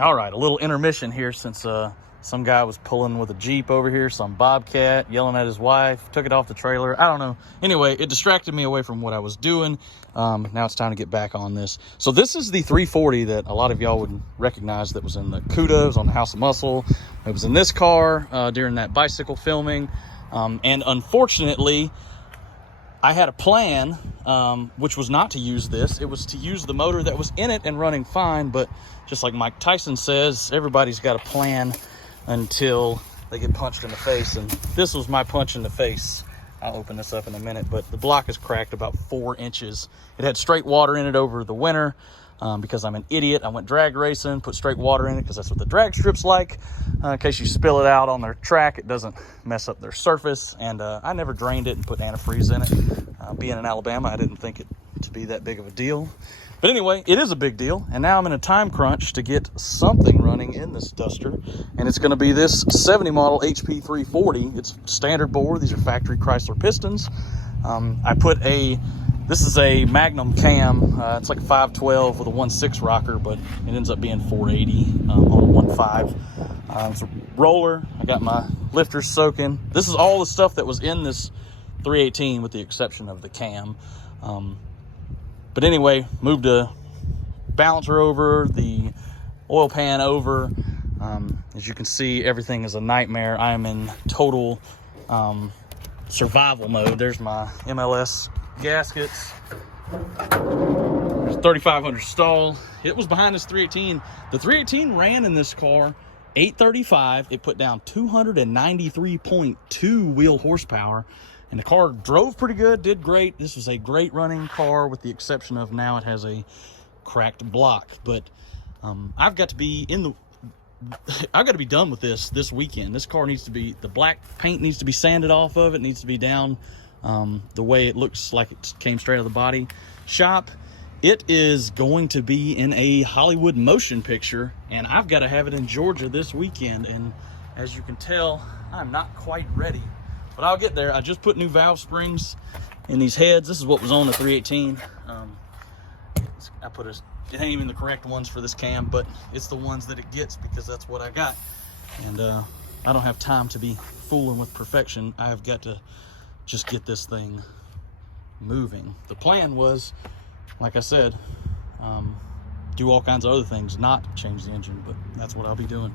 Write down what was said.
All right, a little intermission here since some guy was pulling with a Jeep over here, some Bobcat, yelling at his wife, took it off the trailer. I don't know. Anyway, it distracted me away from what I was doing. Now it's time to get back on this. So this is the 340 that a lot of y'all would recognize that was in the CUDA, it was on the House of Muscle. It was in this car during that bicycle filming. And unfortunately, I had a plan, which was not to use this. It was to use the motor that was in it and running fine. But just like Mike Tyson says, everybody's got a plan until they get punched in the face. And this was my punch in the face. I'll open this up in a minute, but the block is cracked about 4 inches. It had straight water in it over the winter. Because I'm an idiot, I went drag racing, put straight water in it because that's what the drag strip's like. In case you spill it out on their track, it doesn't mess up their surface. And I never drained it and put antifreeze in it. Being in Alabama, I didn't think it to be that big of a deal. But anyway, it is a big deal. And now I'm in a time crunch to get something running in this Duster. And it's going to be this 70 model HP 340. It's standard bore. These are factory Chrysler pistons. This is a Magnum cam. It's like a 512 with a 1.6 rocker, but it ends up being 480 on a 1.5. It's a roller. I got my lifters soaking. This is all the stuff that was in this 318 with the exception of the cam. But anyway, moved a balancer over, the oil pan over. As you can see, everything is a nightmare. I am in total survival mode. There's my MLS gaskets. There's 3500 stall. It was behind this 318. The 318 ran in this car 835. It put down 293.2 wheel horsepower, and the car drove pretty good, did great. This was a great running car with the exception of now it has a cracked block. But I've got to be done with this weekend. This car needs to be, the black paint needs to be sanded off of it, needs to be down the way it looks like it came straight out of the body shop. It is going to be in a Hollywood motion picture, and I've got to have it in Georgia this weekend. And as you can tell, I'm not quite ready, but I'll get there. I just put new valve springs in these heads. This is what was on the 318. It ain't even the correct ones for this cam, but it's the ones that it gets because that's what I got. And I don't have time to be fooling with perfection. I have got to just get this thing moving. The plan was, like I said, do all kinds of other things, not change the engine, but that's what I'll be doing.